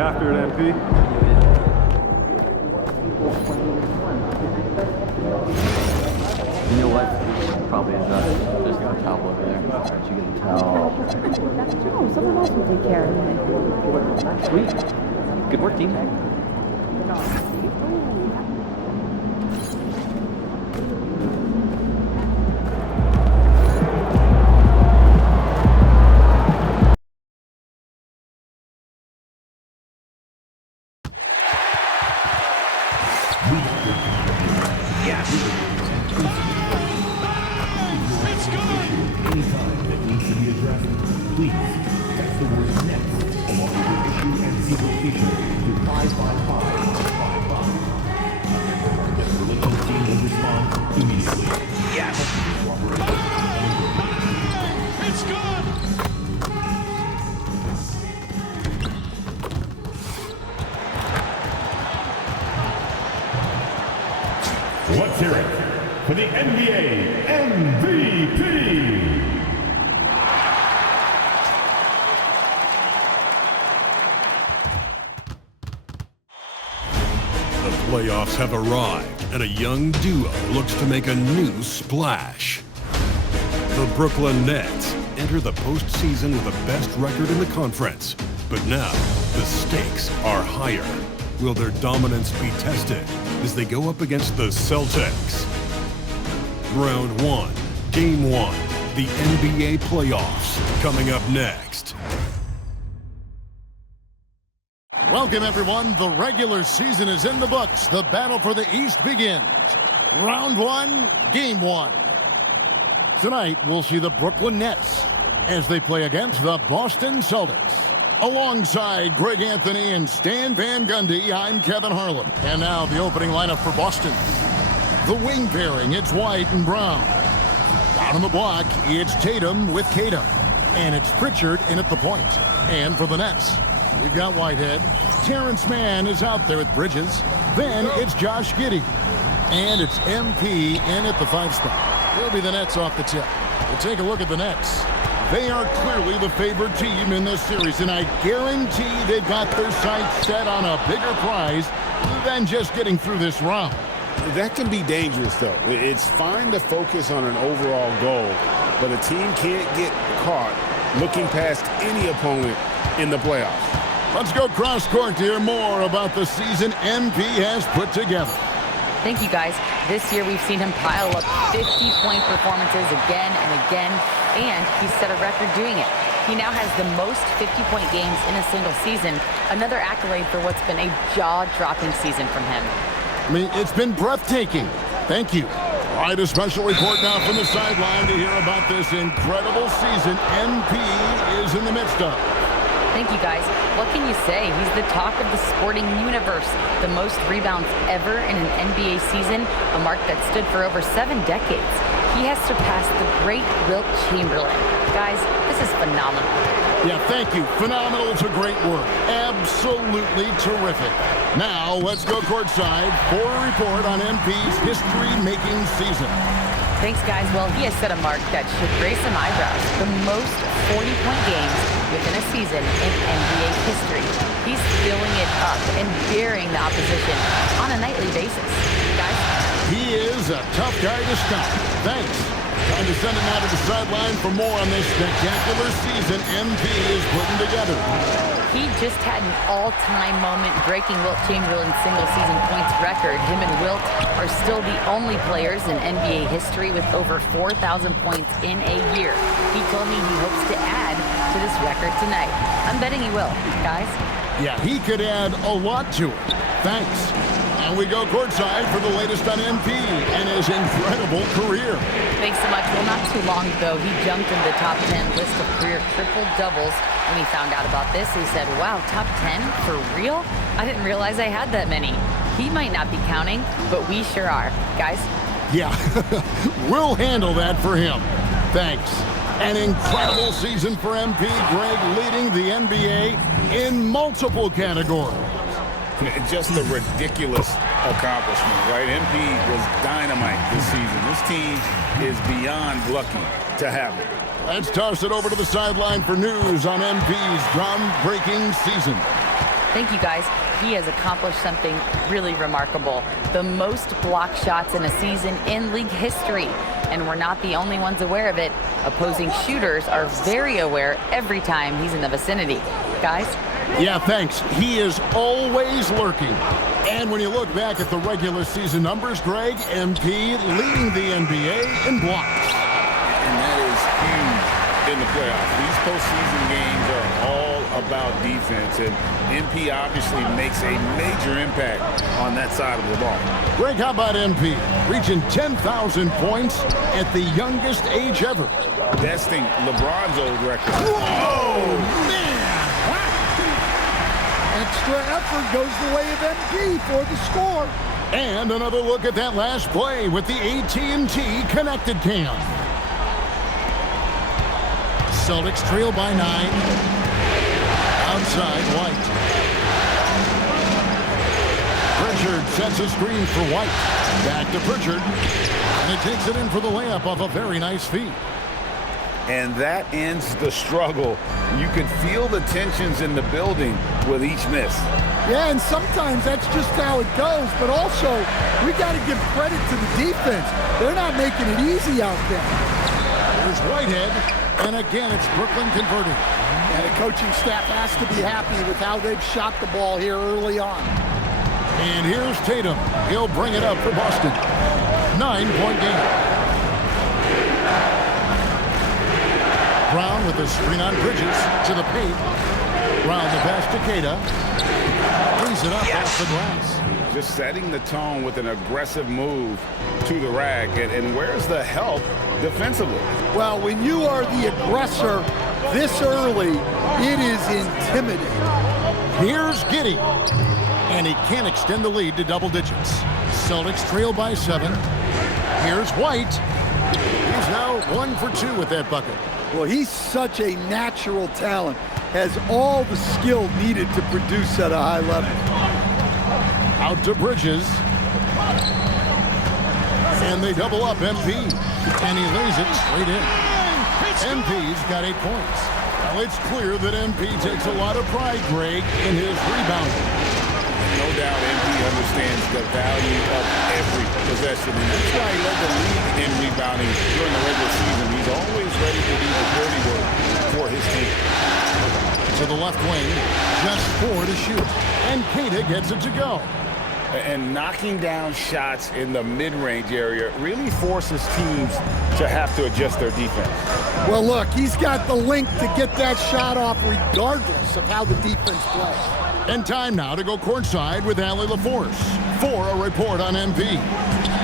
after it, MP. You know what? Probably is there's got a towel over there. Alright, you get the towel. No, someone else will take care of it. Sweet. Good work, team. Let's hear it for the NBA MVP. The playoffs have arrived, and a young duo looks to make a new splash. The Brooklyn Nets enter the postseason with the best record in the conference. But now, the stakes are higher. Will their dominance be tested as they go up against the Celtics? Round 1, Game 1, the NBA playoffs, coming up next. Welcome, everyone. The regular season is in the books. The battle for the East begins. Round 1, Game 1. Tonight, we'll see the Brooklyn Nets as they play against the Boston Celtics. Alongside Greg Anthony and Stan Van Gundy, I'm Kevin Harlan. And now the opening lineup for Boston. The wing pairing, it's White and Brown. Down on the block, it's Tatum with Tatum. And it's Pritchard in at the point. And for the Nets, we've got Whitehead. Terrence Mann is out there with Bridges. Then it's Josh Giddey. And it's MP in at the 5 spot. It'll be the Nets off the tip. We'll take a look at the Nets. They are clearly the favored team in this series, and I guarantee they've got their sights set on a bigger prize than just getting through this round. That can be dangerous, though. It's fine to focus on an overall goal, but a team can't get caught looking past any opponent in the playoffs. Let's go cross court to hear more about the season MP has put together. Thank you, guys. This year we've seen him pile up 50-point performances again and again, and he's set a record doing it. He now has the most 50-point games in a single season, another accolade for what's been a jaw-dropping season from him. I mean, it's been breathtaking. Thank you. All right, a special report now from the sideline to hear about this incredible season MP is in the midst of. Thank you, guys. What can you say? He's the talk of the sporting universe. The most rebounds ever in an NBA season, a mark that stood for over 7 decades. He has surpassed the great Wilt Chamberlain. Guys, this is phenomenal. Yeah, thank you. Phenomenal is a great word. Absolutely terrific. Now, let's go courtside for a report on MP's history-making season. Thanks, guys. Well, he has set a mark that should raise some eyebrows. The most 40-point games within a season in NBA history. He's filling it up and burying the opposition on a nightly basis. Guys? He is a tough guy to stop. Thanks. Time to send him out to the sideline for more on this spectacular season MP is putting together. He just had an all-time moment breaking Wilt Chamberlain's single-season points record. Him and Wilt are still the only players in NBA history with over 4,000 points in a year. He told me he hopes to add to this record tonight. I'm betting he will, guys. Yeah, he could add a lot to it. Thanks. And we go courtside for the latest on MP and his incredible career. Thanks so much. Well, not too long ago, he jumped into the top 10 list of career triple-doubles. When he found out about this, he said, wow, top 10? For real? I didn't realize I had that many. He might not be counting, but we sure are. Guys? Yeah, we'll handle that for him. Thanks. An incredible season for MP. Greg leading the NBA in multiple categories. Just a ridiculous accomplishment, right? MP was dynamite this season. This team is beyond lucky to have it. Let's toss it over to the sideline for news on MP's groundbreaking season. Thank you, guys. He has accomplished something really remarkable. The most block shots in a season in league history. And we're not the only ones aware of it. Opposing shooters are very aware every time he's in the vicinity. Guys? Yeah, thanks. He is always lurking. And when you look back at the regular season numbers, Greg, MP leading the NBA in blocks. And that is huge in the playoffs. These postseason games are all about defense, and MP obviously makes a major impact on that side of the ball. Greg, how about MP? Reaching 10,000 points at the youngest age ever. Besting LeBron's old record. Whoa, man! Extra effort goes the way of MP for the score. And another look at that last play with the AT&T connected cam. Celtics trail by 9. Outside, White. Pritchard sets a screen for White. Back to Pritchard. And he takes it in for the layup off a very nice feed. And that ends the struggle. You can feel the tensions in the building with each miss. Yeah, and sometimes that's just how it goes. But also, we got to give credit to the defense. They're not making it easy out there. There's Whitehead. And again, it's Brooklyn converting. And the coaching staff has to be happy with how they've shot the ball here early on. And here's Tatum. He'll bring it up for Boston. 9-point game. Brown with the screen on Bridges to the paint. Brown the pass to Queta. Brings it up off the glass. Just setting the tone with an aggressive move to the rack. And where's the help defensively? Well, when you are the aggressor this early, it is intimidating. Here's Giddey. And he can't extend the lead to double digits. Celtics trail by 7. Here's White. He's now 1 for 2 with that bucket. Well, he's such a natural talent. Has all the skill needed to produce at a high level. Out to Bridges. And they double up MP. And he lays it straight in. MP's got 8 points. Well, it's clear that MP takes a lot of pride, Greg, in his rebounding. No doubt MP understands the value of every possession, and that's why he led the league in rebounding during the regular season. He's always ready to do the dirty work for his team. To the left wing, just 4 to shoot. And Queta gets it to go. And knocking down shots in the mid-range area really forces teams to have to adjust their defense. Well, look, he's got the link to get that shot off regardless of how the defense plays. And time now to go courtside with Allie LaForce for a report on MP.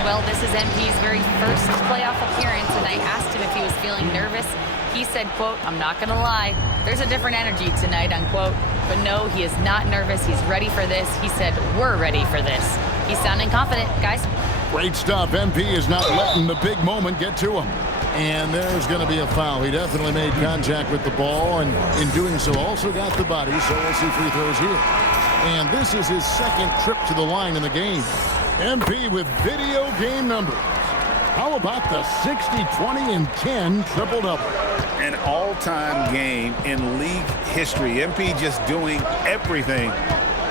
Well, this is MP's very first playoff appearance, and I asked him if he was feeling nervous. He said, quote, "I'm not going to lie, there's a different energy tonight," unquote. But no, he is not nervous. He's ready for this. He said, "We're ready for this." He's sounding confident, guys. Great stuff. MP is not letting the big moment get to him. And there's going to be a foul. He definitely made contact with the ball, and in doing so also got the body, so we'll see free throws here. And this is his second trip to the line in the game. MP with video game numbers. How about the 60, 20, and 10 triple-double? An all-time game in league history. MP just doing everything.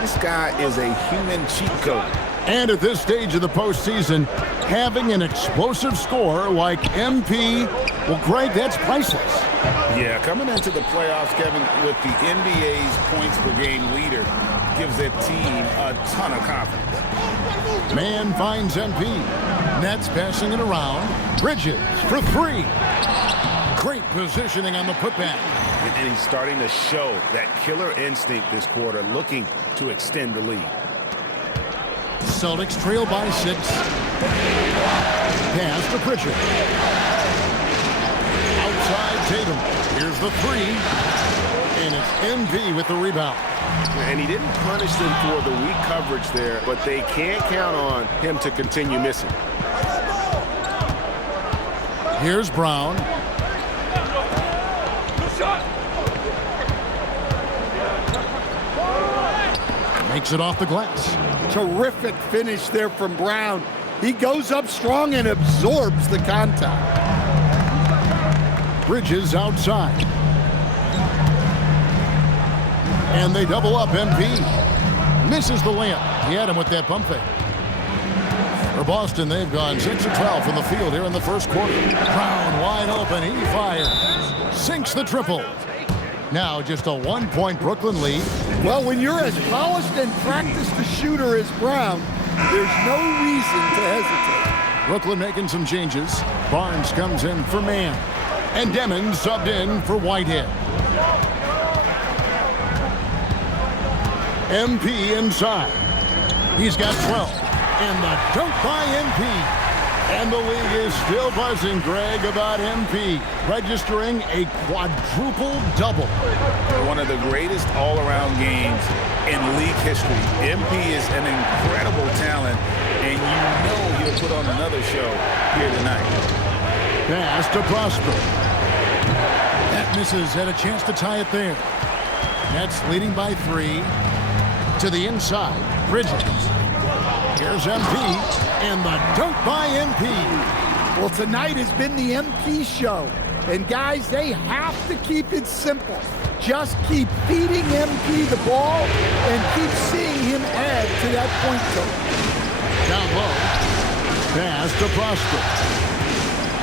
This guy is a human cheat code. And at this stage of the postseason, having an explosive scorer like MP, well, Greg, that's priceless. Yeah, coming into the playoffs, Kevin, with the NBA's points per game leader, gives that team a ton of confidence. Man finds MP. Nets passing it around. Bridges for 3. Great positioning on the putback. And he's starting to show that killer instinct this quarter, looking to extend the lead. Celtics trail by 6. Pass to Pritchard. Outside Tatum. Here's the 3. And it's MP with the rebound. And he didn't punish them for the weak coverage there, but they can't count on him to continue missing. Here's Brown. Makes it off the glass. Terrific finish there from Brown. He goes up strong and absorbs the contact. Bridges outside. And they double up MP. Misses the layup. He had him with that pump fake. For Boston, they've gone 6 of 12 from the field here in the first quarter. Brown wide open. He fires. Sinks the triple. Now just a 1-point Brooklyn lead. Well, when you're as polished and practiced a shooter as Brown, there's no reason to hesitate. Brooklyn making some changes. Barnes comes in for Mann. And Demon subbed in for Whitehead. MP inside. He's got 12. And the dunk by MP. And the league is still buzzing, Greg, about MP, registering a quadruple double. One of the greatest all-around games in league history. MP is an incredible talent, and you know he'll put on another show here tonight. Pass to Prosper. That misses. Had a chance to tie it there. Nets leading by 3. To the inside. Bridges. Here's MP, and the dunk by MP. Well, tonight has been the MP show. And guys, they have to keep it simple. Just keep feeding MP the ball and keep seeing him add to that point total. Down low. Pass to Prosper.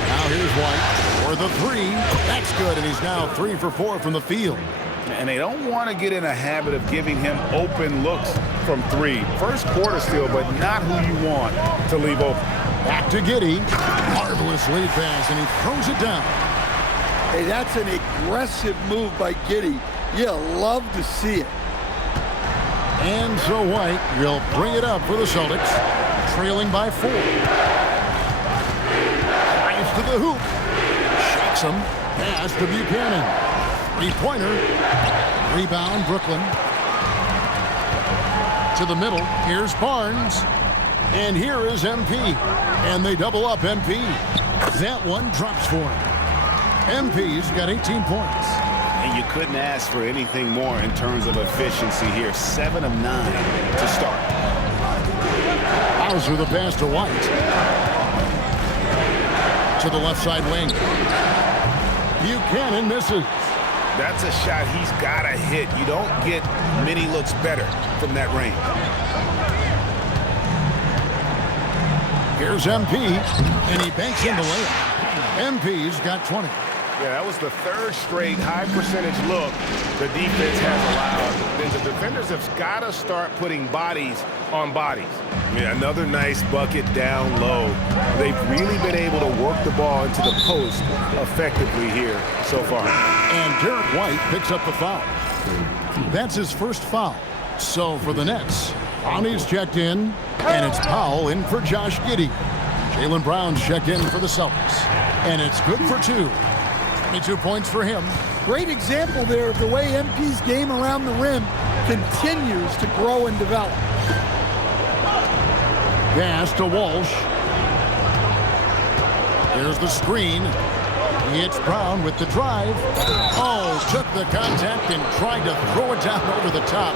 Now here's White for the 3. That's good, and he's now 3 for 4 from the field. And they don't want to get in a habit of giving him open looks from 3. First quarter still, but not who you want to leave open. Back to Giddey. Marvelous lead pass, and he throws it down. Hey, that's an aggressive move by Giddey. You love to see it. And so White will bring it up for the Celtics, trailing by 4. Drives to the hoop. Shakes him. Pass to Buchanan. 3-pointer. Rebound, Brooklyn. To the middle. Here's Barnes. And here is MP. And they double up MP. That one drops for him. MP's got 18 points. And you couldn't ask for anything more in terms of efficiency here. 7 of 9 to start. House with a pass to White. To the left side wing. Buchanan misses. That's a shot he's got to hit. You don't get many looks better from that range. Here's MP, and he banks in the layup. MP's got 20. Yeah, that was the 3rd straight high percentage look the defense has allowed. Then the defenders have got to start putting bodies on bodies. I mean, another nice bucket down low. They've really been able to work the ball into the post effectively here so far. And Derek White picks up the foul. That's his first foul. So for the Nets, Bonnie's checked in, and it's Powell in for Josh Giddey. Jaylen Brown's checked in for the Celtics, and it's good for 2. 22 points for him. Great example there of the way MP's game around the rim continues to grow and develop. Pass to Walsh. Here's the screen. It's Brown with the drive. Oh, took the contact and tried to throw it down over the top.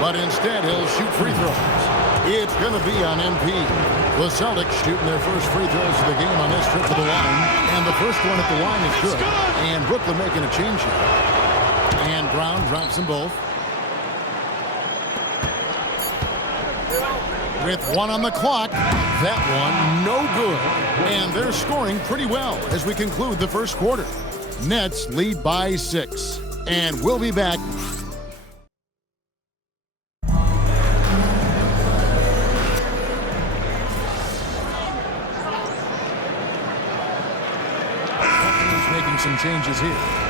But instead, he'll shoot free throws. It's going to be on MP. The Celtics shooting their first free throws of the game on this trip to the line. And the first one at the line is good. And Brooklyn making a change here. And Brown drops them both. With 1 on the clock, that one no good. And they're scoring pretty well as we conclude the first quarter. Nets lead by 6. And we'll be back. He's making some changes here.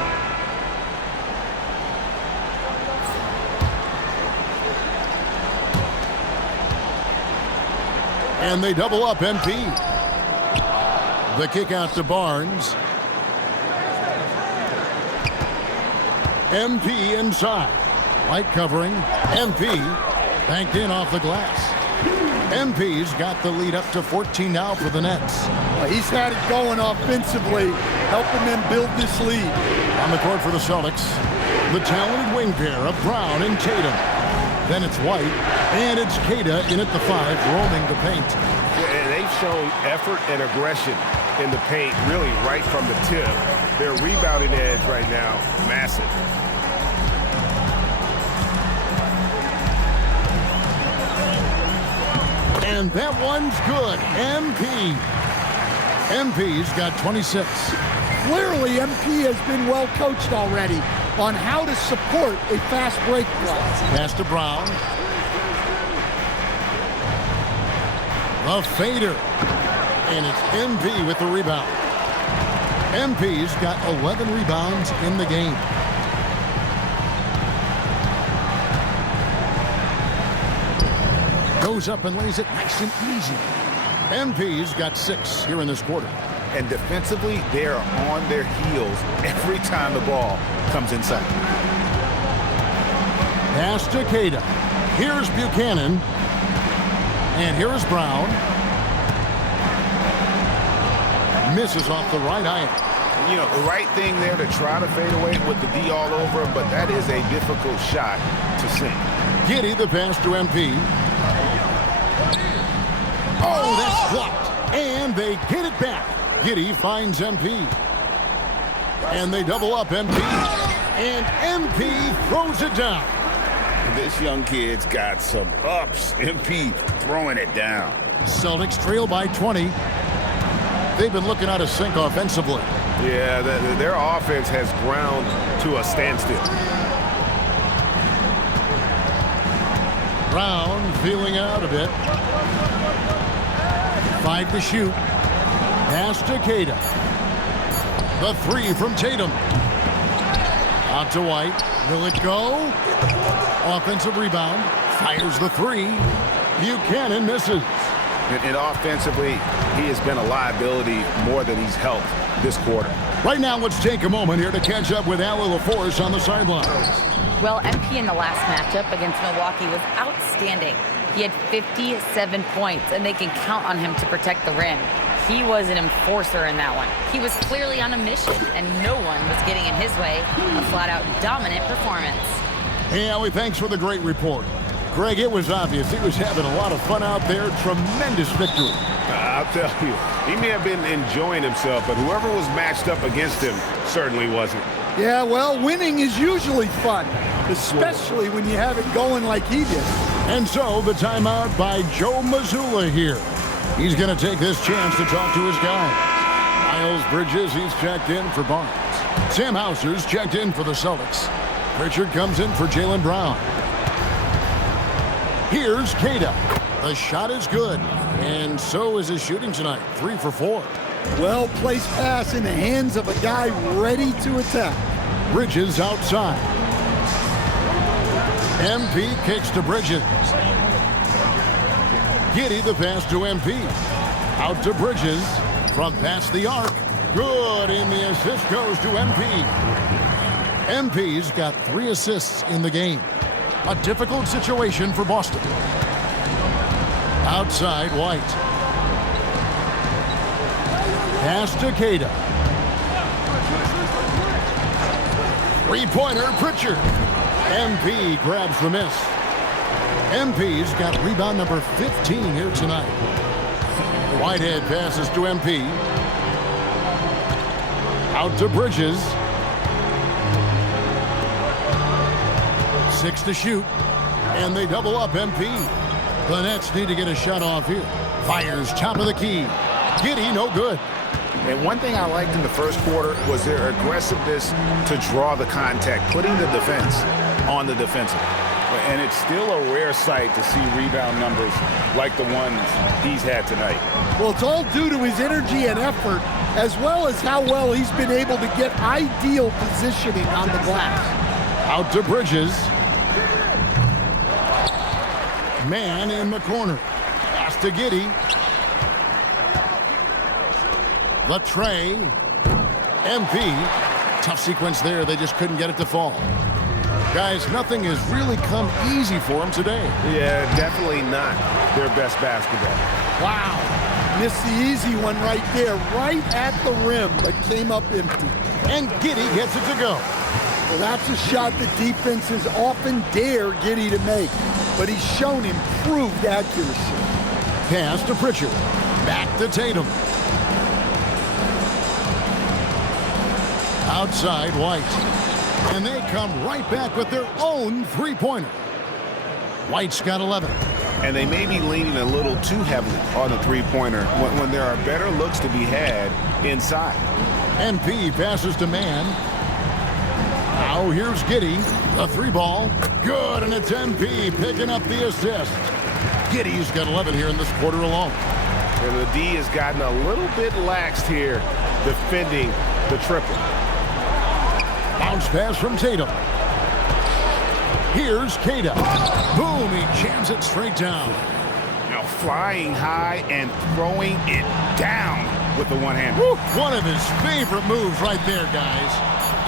And they double up MP. The kick out to Barnes. MP inside. White covering. MP banked in off the glass. MP's got the lead up to 14 now for the Nets. Well, he's had it going offensively, helping them build this lead. On the court for the Celtics, the talented wing pair of Brown and Tatum. Then it's White, and it's Queta in at the 5, roaming the paint. And they've shown effort and aggression in the paint, really right from the tip. Their rebounding edge right now, massive. And that one's good. MP's got 26. Clearly, MP has been well coached already on how to support a fast break play. Pass to Brown. The fader. And it's MP with the rebound. MP's got 11 rebounds in the game. Goes up and lays it nice and easy. MP's got 6 here in this quarter. And defensively, they're on their heels every time the ball comes inside. Pass to Cada. Here's Buchanan. And here is Brown. Misses off the right eye. You know, the right thing there to try to fade away with the D all over him, but that is a difficult shot to sink. Giddey, the pass to MP. Oh, that's blocked. And they get it back. Giddey finds MP. And they double up MP. And MP throws it down. This young kid's got some ups. MP throwing it down. Celtics trail by 20. They've been looking out of sync offensively. Yeah, their offense has ground to a standstill. Brown feeling out a bit. 5 to shoot. Pass to Cada. The 3 from Tatum. Out to White. Will it go? Offensive rebound. Fires the 3. Buchanan misses. And offensively, he has been a liability more than he's helped this quarter. Right now, let's take a moment here to catch up with Al LaForce on the sidelines. Well, MP in the last matchup against Milwaukee was outstanding. He had 57 points, and they can count on him to protect the rim. He was an enforcer in that one. He was clearly on a mission, and no one was getting in his way. A flat-out dominant performance. Hey, Allie, thanks for the great report. Greg, it was obvious he was having a lot of fun out there. Tremendous victory. I'll tell you, he may have been enjoying himself, but whoever was matched up against him certainly wasn't. Yeah, well, winning is usually fun, especially when you have it going like he did. And so the timeout by Joe Mazzulla here. He's going to take this chance to talk to his guys. Miles Bridges, he's checked in for Barnes. Sam Hauser's checked in for the Celtics. Richard comes in for Jaylen Brown. Here's Cada. The shot is good, and so is his shooting tonight. 3 for 4. Well-placed pass in the hands of a guy ready to attack. Bridges outside. MP kicks to Bridges. Giddey the pass to MP. Out to Bridges. From past the arc. Good, and the assist goes to MP. MP's got 3 assists in the game. A difficult situation for Boston. Outside, White. Pass to Cada. 3-pointer, Pritchard. MP grabs the miss. MP's got rebound number 15 here tonight. Whitehead passes to MP. Out to Bridges. 6 to shoot. And they double up MP. The Nets need to get a shot off here. Fires top of the key. Giddey, no good. And one thing I liked in the first quarter was their aggressiveness to draw the contact, putting the defense on the defensive. And it's still a rare sight to see rebound numbers like the ones he's had tonight. Well, it's all due to his energy and effort, as well as how well he's been able to get ideal positioning on the glass. Out to Bridges. Man in the corner. Pass to Giddey. The tray. MP. Tough sequence there. They just couldn't get it to fall. Guys, nothing has really come easy for them today. Yeah, definitely not their best basketball. Wow. Missed the easy one right there, right at the rim, but came up empty. And Giddey gets it to go. Well, that's a shot the defenses often dare Giddey to make, but he's shown improved accuracy. Pass to Pritchard. Back to Tatum. Outside, White. And they come right back with their own 3-pointer. White's got 11. and they may be leaning a little too heavily on the three-pointer when there are better looks to be had inside. MP passes to man. Now here's Giddey. The three ball. Good, and it's MP picking up the assist. Giddey's got 11 here in this quarter alone. And the D has gotten a little bit laxed here defending the triple. Bounce pass from Tatum. Here's Kata. Boom, he jams it straight down. Now flying high and throwing it down with the one-hander. One of his favorite moves right there, guys.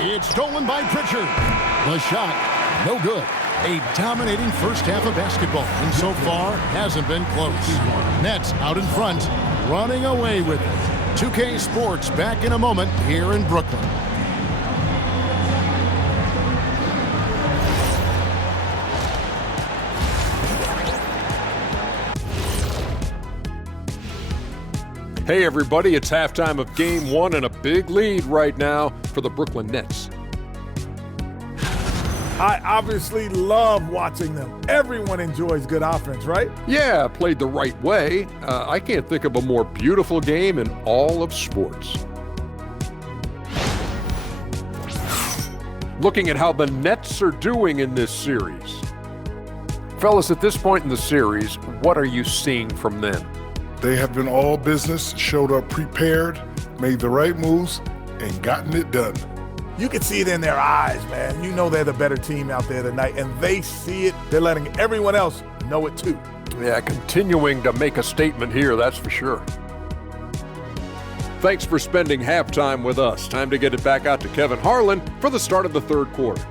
It's stolen by Pritchard. The shot, no good. A dominating first half of basketball, and so far hasn't been close. Nets out in front, running away with it. 2K Sports back in a moment here in Brooklyn. Hey everybody, it's halftime of Game 1 and a big lead right now for the Brooklyn Nets. I obviously love watching them. Everyone enjoys good offense, right? Yeah, played the right way. I can't think of a more beautiful game in all of sports. Looking at how the Nets are doing in this series. Fellas, at this point in the series, what are you seeing from them? They have been all business, showed up prepared, made the right moves, and gotten it done. You can see it in their eyes, man. You know they're the better team out there tonight, and they see it. They're letting everyone else know it too. Yeah, continuing to make a statement here, that's for sure. Thanks for spending halftime with us. Time to get it back out to Kevin Harlan for the start of the third quarter.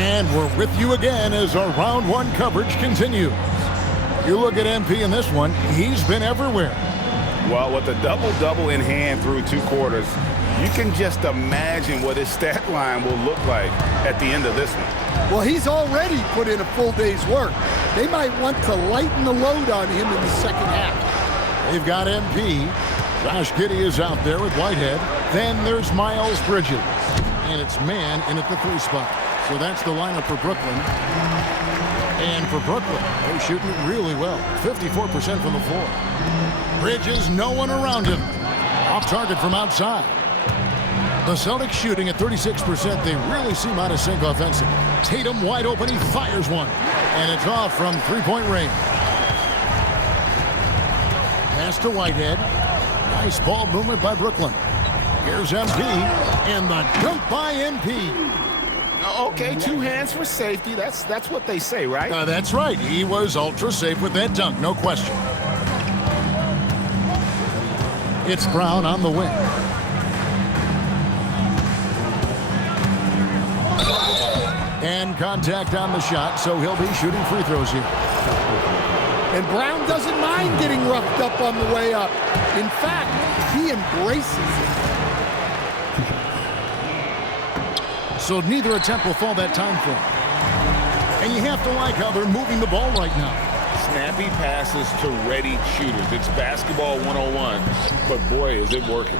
And we're with you again as our round one coverage continues. You look at MP in this one, he's been everywhere. Well, with a double-double in hand through two quarters, you can just imagine what his stat line will look like at the end of this one. Well, he's already put in a full day's work. They might want to lighten the load on him in the second half. They've got MP. Josh Giddey is out there with Whitehead. Then there's Miles Bridges. And it's man in at the three spot. So that's the lineup for Brooklyn. And for Brooklyn, they're shooting it really well. 54% from the floor. Bridges, no one around him. Off target from outside. The Celtics shooting at 36%. They really seem out of sync offensively. Tatum wide open. He fires one. And it's off from three-point range. Pass to Whitehead. Nice ball movement by Brooklyn. Here's MP. And the dunk by MP. Okay, two hands for safety. That's what they say, right? That's right. He was ultra safe with that dunk, no question. It's Brown on the wing. And contact on the shot, so he'll be shooting free throws here. And Brown doesn't mind getting roughed up on the way up. In fact, he embraces it. So neither attempt will fall that time frame. And you have to like how they're moving the ball right now. Snappy passes to ready shooters. It's basketball 101, but boy, is it working.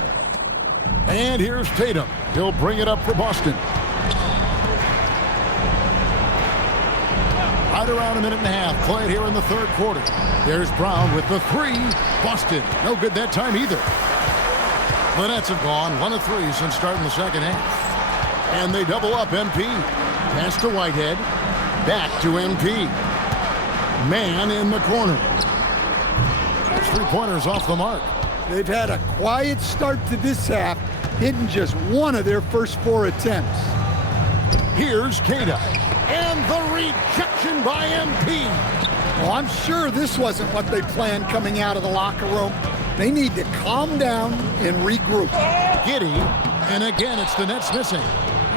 And here's Tatum. He'll bring it up for Boston. Right around a minute and a half. Played here in the third quarter. There's Brown with the three. Boston. No good that time either. The Nets have gone 1 of 3 since starting the second half. And they double up MP. Pass to Whitehead. Back to MP. Man in the corner. Those three-pointers off the mark. They've had a quiet start to this half, hitting just one of their first 4 attempts. Here's Kata. And the rejection by MP. Well, I'm sure this wasn't what they planned coming out of the locker room. They need to calm down and regroup. Giddey. And again, it's the Nets missing.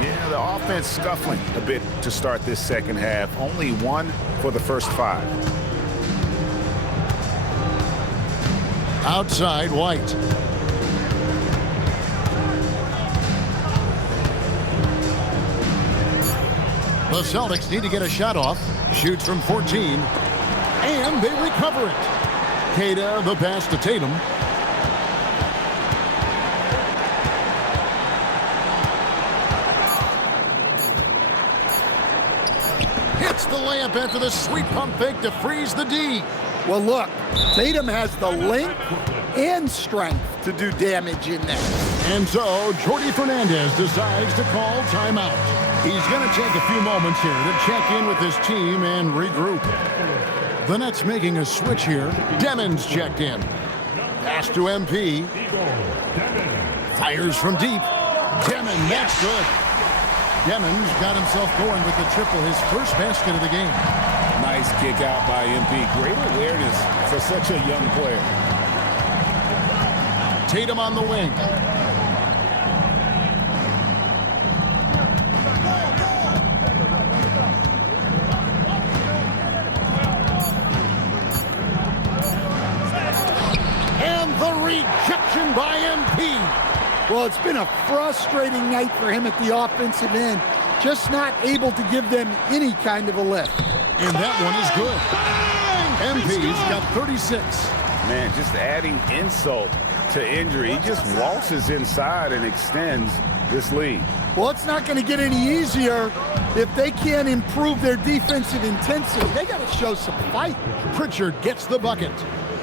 Yeah, the offense scuffling a bit to start this second half. Only 1 for the first 5. Outside, White. The Celtics need to get a shot off. Shoots from 14. And they recover it. Keita, the pass to Tatum. Hits the layup after the sweet pump fake to freeze the D. Well, look, Tatum has the length and strength to do damage in there. And so, Jordi Fernandez decides to call timeout. He's going to take a few moments here to check in with his team and regroup. The Nets making a switch here. Demon's checked in. Pass to MP. Fires from deep. Demon, that's good. Demon's got himself going with the triple, his first basket of the game. Nice kick out by MP. Great awareness for such a young player. Tatum on the wing. And the rejection by MP. Well, it's been a frustrating night for him at the offensive end. Just not able to give them any kind of a lift. And that one is good. MP's got 36. Man, just adding insult to injury. He just waltzes inside and extends this lead. Well, it's not going to get any easier if they can't improve their defensive intensity. They got to show some fight. Pritchard gets the bucket.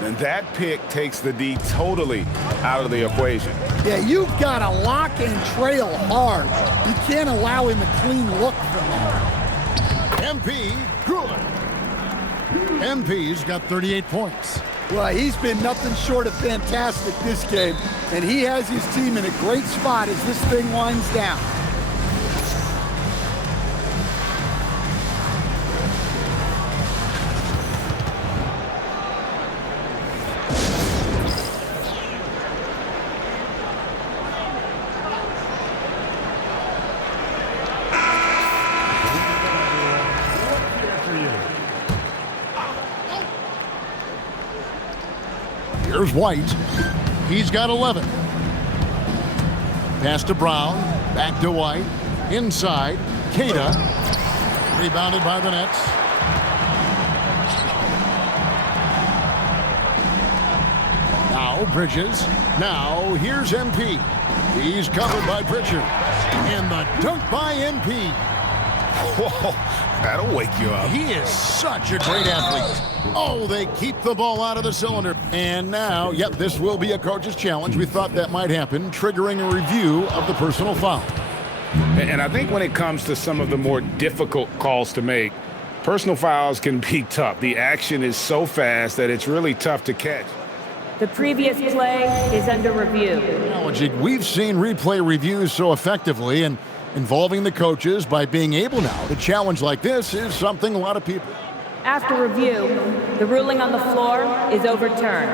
And that pick takes the D totally out of the equation. Yeah, you've got to lock and trail hard. You can't allow him a clean look from that. MP, good. MP's got 38 points. Well, he's been nothing short of fantastic this game, and he has his team in a great spot as this thing winds down. Here's White. He's got 11. Pass to Brown. Back to White. Inside. Keita. Rebounded by the Nets. Now Bridges. Now here's MP. He's covered by Pritchard. And the dunk by MP. Whoa, that'll wake you up. He is such a great athlete. Oh, they keep the ball out of the cylinder. And now, yep, this will be a coach's challenge. We thought that might happen, triggering a review of the personal foul. And I think when it comes to some of the more difficult calls to make, personal fouls can be tough. The action is so fast that it's really tough to catch. The previous play is under review. We've seen replay reviews so effectively, and involving the coaches by being able now to challenge like this is something a lot of people. After review, the ruling on the floor is overturned.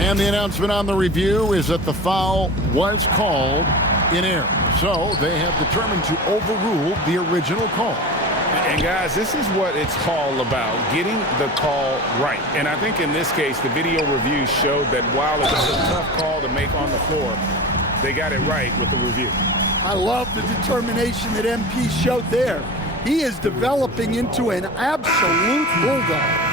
And the announcement on the review is that the foul was called in error. So they have determined to overrule the original call. And guys, this is what it's all about, getting the call right. And I think in this case, the video review showed that while it was a tough call to make on the floor, they got it right with the review. I love the determination that MP showed there. He is developing into an absolute bulldog.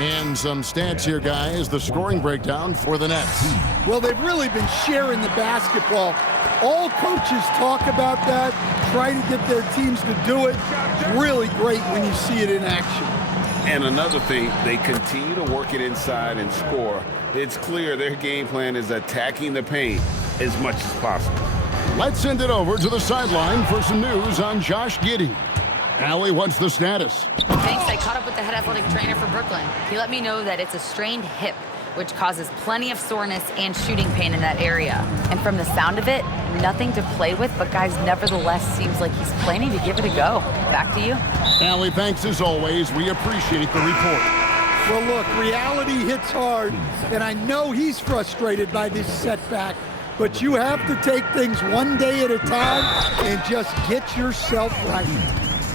And some stats here, guys. The scoring breakdown for the Nets. Well, they've really been sharing the basketball. All coaches talk about that, try to get their teams to do it. It's really great when you see it in action. And another thing, they continue to work it inside and score. It's clear their game plan is attacking the paint as much as possible. Let's send it over to the sideline for some news on Josh Giddey. Allie, what's the status? Thanks. I caught up with the head athletic trainer for Brooklyn. He let me know that it's a strained hip, which causes plenty of soreness and shooting pain in that area. And from the sound of it, nothing to play with, but guys, nevertheless, seems like he's planning to give it a go. Back to you. Allie, thanks as always. We appreciate the report. Well, look, reality hits hard, and I know he's frustrated by this setback, but you have to take things one day at a time and just get yourself right.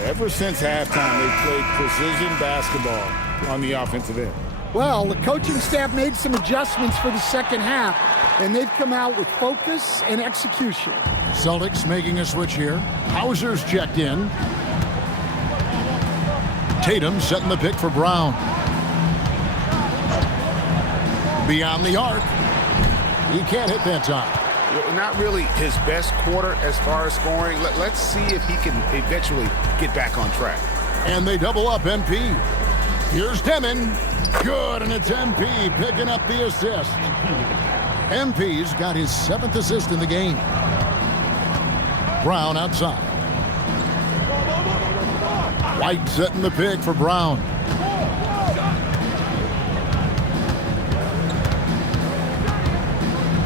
Ever since halftime, they've played precision basketball on the offensive end. Well, the coaching staff made some adjustments for the second half, and they've come out with focus and execution. Celtics making a switch here. Hauser's checked in. Tatum setting the pick for Brown. Beyond the arc. He can't hit that time. Not really his best quarter as far as scoring. Let's see if he can eventually get back on track. And they double up MP. Here's Demon. Good, and it's MP picking up the assist. MP's got his 7th assist in the game. Brown outside. White setting the pick for Brown.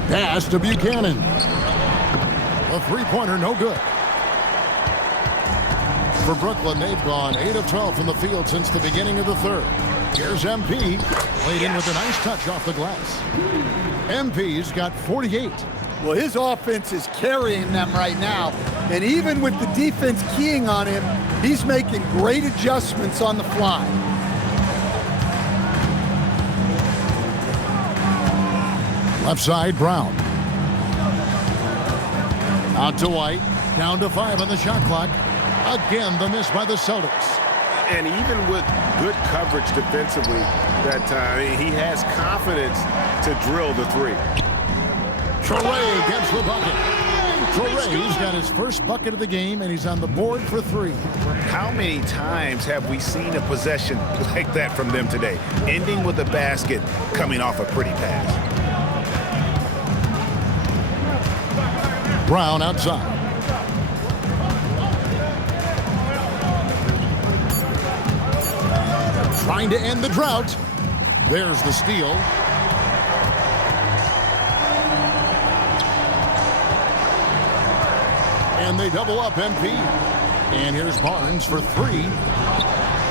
Pass to Buchanan. A three-pointer, no good. For Brooklyn, they've gone 8 of 12 from the field since the beginning of the third. Here's MP, laid in with a nice touch off the glass. MP's got 48. Well, his offense is carrying them right now. And even with the defense keying on him, he's making great adjustments on the fly. Left side, Brown. Out to White. Down to 5 on the shot clock. Again, the miss by the Celtics. And even with good coverage defensively that time, he has confidence to drill the three. Traore gets the bucket. Traore's got his first bucket of the game, and he's on the board for 3. How many times have we seen a possession like that from them today, ending with a basket coming off a pretty pass? Brown outside. Trying to end the drought. There's the steal. And they double up MP. And here's Barnes for 3.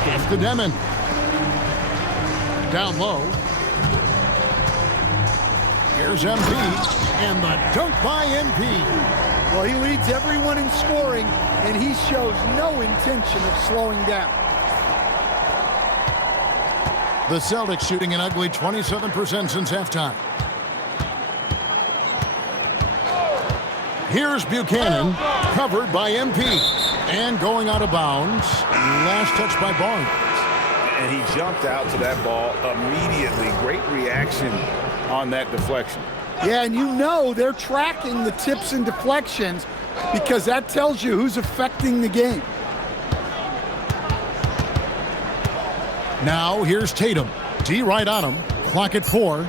Pass to Demon. Down low. Here's MP. And the dunk by MP. Well, he leads everyone in scoring, and he shows no intention of slowing down. The Celtics shooting an ugly 27% since halftime. Here's Buchanan, covered by MP. And going out of bounds, last touch by Barnes. And he jumped out to that ball immediately. Great reaction on that deflection. Yeah, and you know they're tracking the tips and deflections because that tells you who's affecting the game. Now here's Tatum. D right on him. Clock at 4.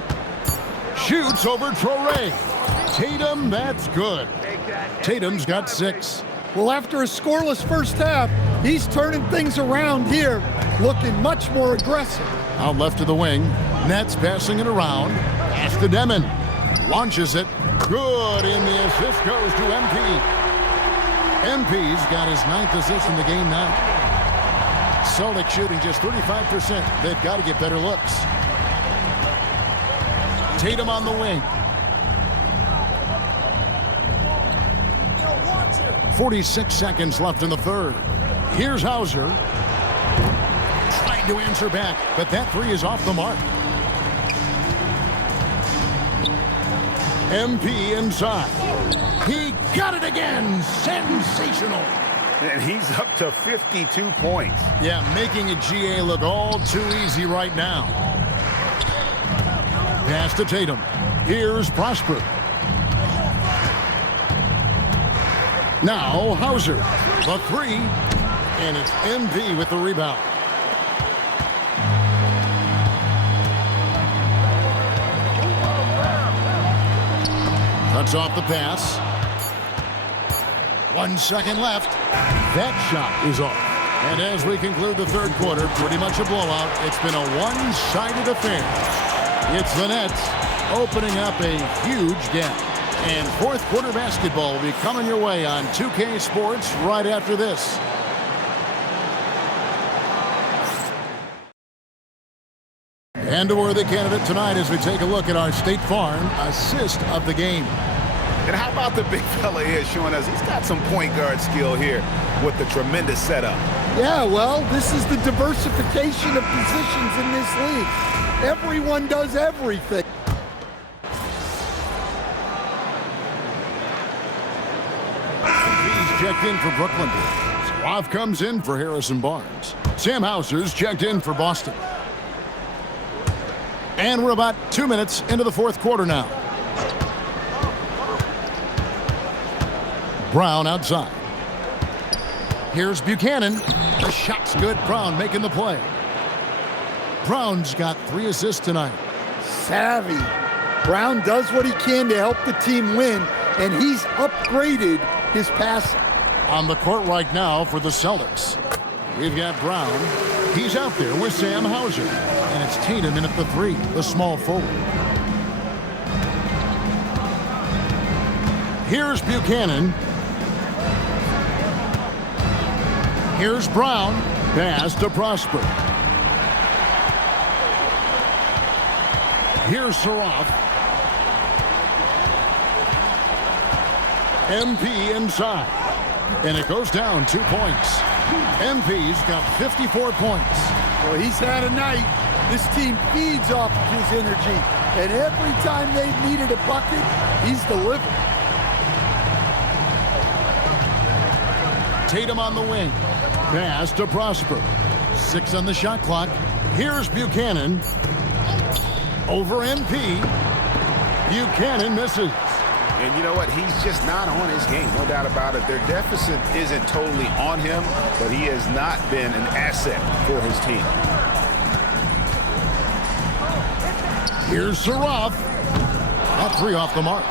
Shoots over Traore. Tatum, that's good. Tatum's got 6. Well, after a scoreless first half, he's turning things around here, looking much more aggressive. Out left of the wing. Nets passing it around. Pass to Demon. Launches it. Good, and the assist goes to MP. MP's got his 9th assist in the game now. Celtics shooting just 35%. They've got to get better looks. Tatum on the wing. 46 seconds left in the third. Here's Hauser. Trying to answer back, but that 3 is off the mark. MP inside. He got it again. Sensational. And he's up to 52 points. Yeah, making a GA look all too easy right now. Pass to Tatum. Here's Prosper. Now Hauser. The 3. And it's MP with the rebound. Cuts off the pass. 1 second left. That shot is off. And as we conclude the third quarter, pretty much a blowout. It's been a one-sided affair. It's the Nets opening up a huge gap. And fourth quarter basketball will be coming your way on 2K Sports right after this. And a worthy candidate tonight as we take a look at our State Farm assist of the game. And how about the big fella here showing us he's got some point guard skill here with the tremendous setup. Yeah, well, this is the diversification of positions in this league. Everyone does everything. He's checked in for Brooklyn. Off comes in for Harrison Barnes. Sam Hauser's checked in for Boston. And we're about 2 minutes into the fourth quarter now. Brown outside. Here's Buchanan. The shot's good. Brown making the play. Brown's got 3 assists tonight. Savvy. Brown does what he can to help the team win, and he's upgraded his passing. On the court right now for the Celtics, we've got Brown. He's out there with Sam Hauser. And it's Tatum in at the 3, the small forward. Here's Buchanan. Here's Brown. Pass to Prosper. Here's Saroff. MP inside. And it goes down 2 points. MP's got 54 points. Well, he's had a night. This team feeds off of his energy. And every time they've needed a bucket, he's delivered. Tatum on the wing. Pass to Prosper. 6 on the shot clock. Here's Buchanan. Over MP. Buchanan misses. And you know what? He's just not on his game, no doubt about it. Their deficit isn't totally on him, but he has not been an asset for his team. Here's Saroff. That 3 off the mark.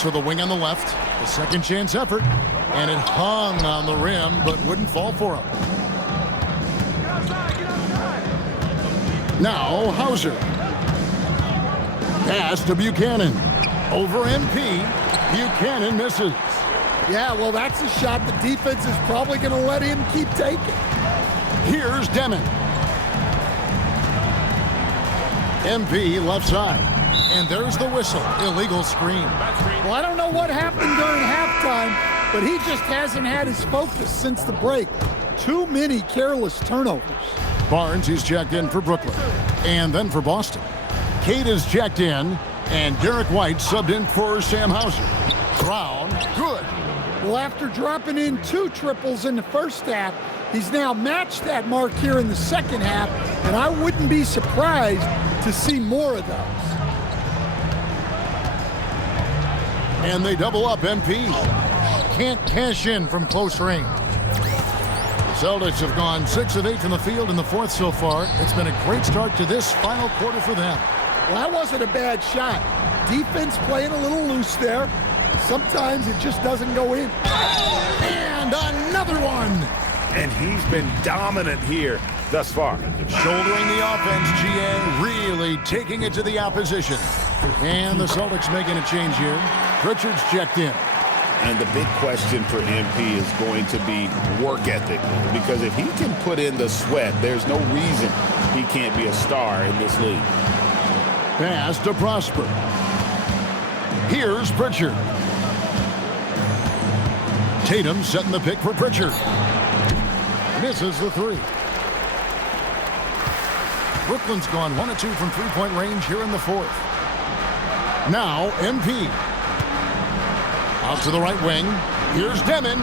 To the wing on the left. The second chance effort. And it hung on the rim, but wouldn't fall for him. Now Hauser. Pass to Buchanan. Over MP. Buchanan misses. Yeah, well, that's a shot the defense is probably going to let him keep taking. Here's Demon. MP left side. And there's the whistle. Illegal screen. Well, I don't know what happened during halftime, but he just hasn't had his focus since the break. Too many careless turnovers. Barnes, he's checked in for Brooklyn. And then for Boston. Cade is checked in. And Derek White subbed in for Sam Hauser. Brown, good. Well, after dropping in 2 triples in the first half, he's now matched that mark here in the second half, and I wouldn't be surprised to see more of those. And they double up MP. Can't cash in from close range. The Celtics have gone 6 of 8 from the field in the fourth so far. It's been a great start to this final quarter for them. Well, that wasn't a bad shot. Defense playing a little loose there. Sometimes it just doesn't go in. And another one. And he's been dominant here thus far. Shouldering the offense, GA really taking it to the opposition. And the Celtics making a change here. Richards checked in. And the big question for MP is going to be work ethic. Because if he can put in the sweat, there's no reason he can't be a star in this league. Pass to Prosper. Here's Pritchard. Tatum setting the pick for Pritchard. Misses the 3. Brooklyn's gone 1 of 2 from three-point range here in the fourth. Now MP. Out to the right wing. Here's Demon.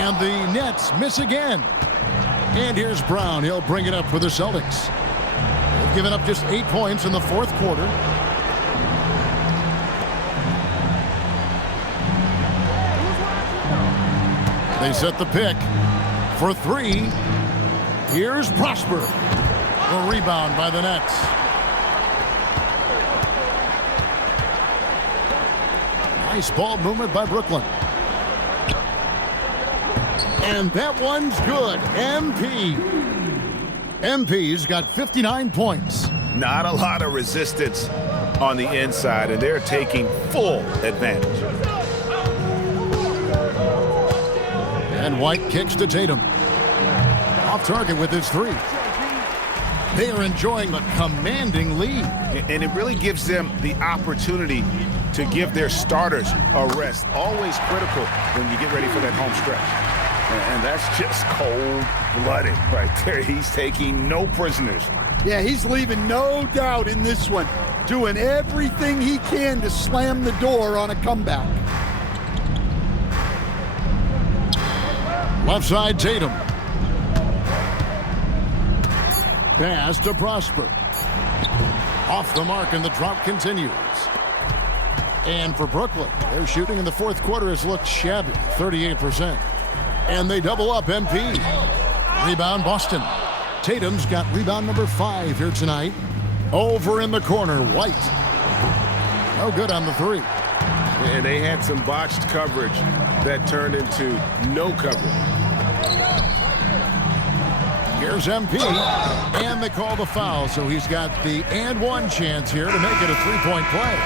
And the Nets miss again. And here's Brown. He'll bring it up for the Celtics. They've given up just 8 points in the fourth quarter. They set the pick for 3. Here's Prosper. The rebound by the Nets. Nice ball movement by Brooklyn. And that one's good. MP's got 59 points. Not a lot of resistance on the inside, and they're taking full advantage. And White kicks to Tatum. Off target with his 3. They are enjoying a commanding lead. And it really gives them the opportunity to give their starters a rest. Always critical when you get ready for that home stretch. And that's just cold-blooded right there. He's taking no prisoners. Yeah, he's leaving no doubt in this one. Doing everything he can to slam the door on a comeback. Left side, Tatum. Pass to Prosper. Off the mark, and the drought continues. And for Brooklyn, their shooting in the fourth quarter has looked shabby, 38%. And they double up MP. Rebound, Boston. Tatum's got rebound number 5 here tonight. Over in the corner, White. No good on the 3. And they had some botched coverage that turned into no coverage. Here's MP, and they call the foul, so he's got the and one chance here to make it a three-point play.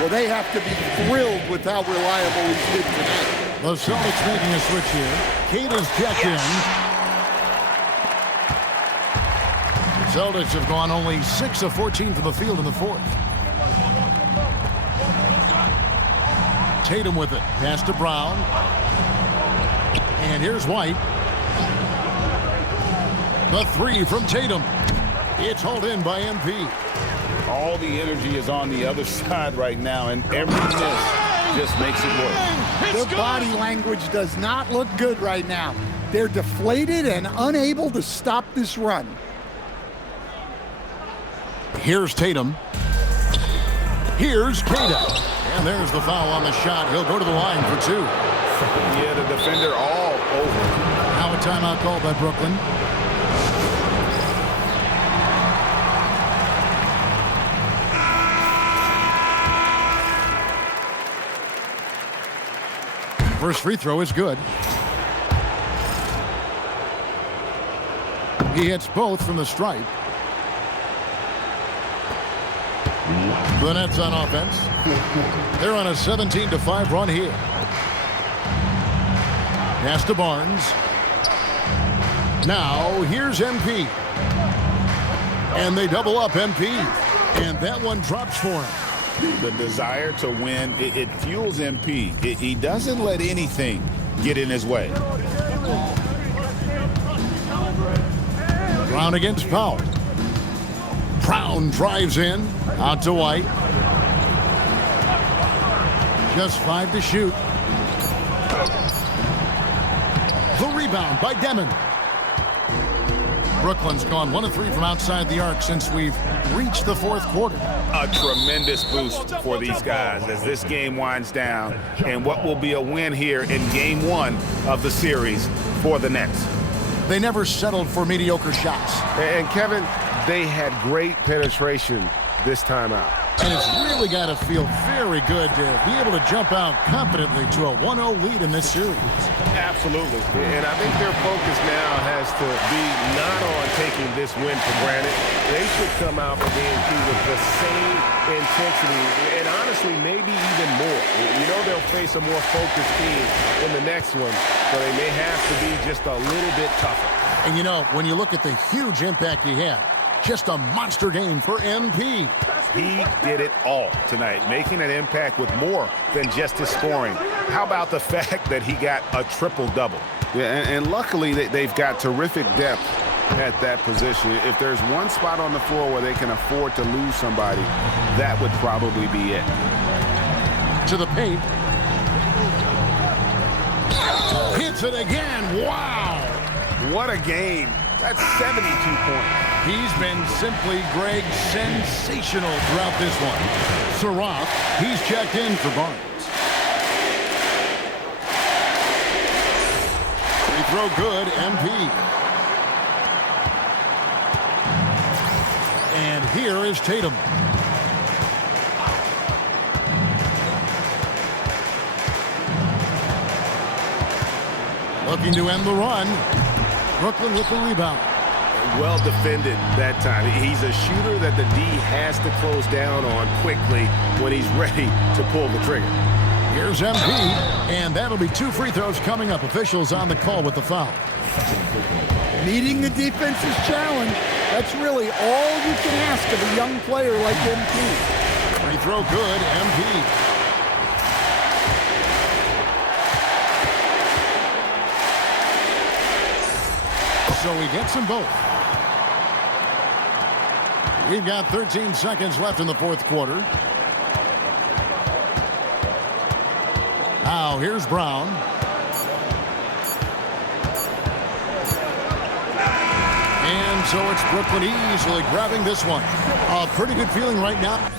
Well, they have to be thrilled with how reliable he's been tonight. The Celtics making a switch here. Kate is checked in. The Celtics have gone only 6 of 14 from the field in the fourth. Tatum with it. Pass to Brown. And here's White. The 3 from Tatum. It's hauled in by MP. All the energy is on the other side right now, and every miss just makes it worse. Their body language does not look good right now. They're deflated and unable to stop this run. Here's Tatum. Here's Kata. And there's the foul on the shot. He'll go to the line for 2. Yeah, the defender all over. Now a timeout called by Brooklyn. First free throw is good. He hits both from the stripe. The Nets on offense. They're on a 17-5 run here. Pass to Barnes. Now here's MP. And they double up MP. And that one drops for him. The desire to win, it fuels MP. He doesn't let anything get in his way. Brown against Powell. Brown drives in. Out to White. Just 5 to shoot. The rebound by Demon. Brooklyn's gone 1 of 3 from outside the arc since we've reached the fourth quarter. A tremendous boost for these guys as this game winds down, and what will be a win here in Game 1 of the series for the Nets. They never settled for mediocre shots. And Kevin, they had great penetration this time out. And it's really got to feel very good to be able to jump out confidently to a 1-0 lead in this series. Absolutely. And I think their focus now has to be not on taking this win for granted. They should come out for Game 2 with the same intensity and honestly maybe even more. You know they'll face a more focused team in the next one, so they may have to be just a little bit tougher. And you know, when you look at the huge impact he had, just a monster game for MP. He did it all tonight, making an impact with more than just his scoring. How about the fact that he got a triple-double? Yeah, and luckily they've got terrific depth at that position. If there's one spot on the floor where they can afford to lose somebody, that would probably be it. To the paint. Hits it again. Wow. What a game. That's 72 points. He's been simply, Greg, sensational throughout this one. Surratt, he's checked in for Barnes. Free throw good, MP. And here is Tatum. Looking to end the run. Brooklyn with the rebound. Well defended that time. He's a shooter that the D has to close down on quickly when he's ready to pull the trigger. Here's MP, and that'll be 2 free throws coming up. Officials on the call with the foul. Meeting the defense's challenge. That's really all you can ask of a young player like MP. Free throw good, MP. So he gets them both. We've got 13 seconds left in the fourth quarter. Now here's Brown. so it's Brooklyn easily grabbing this one. A pretty good feeling right now.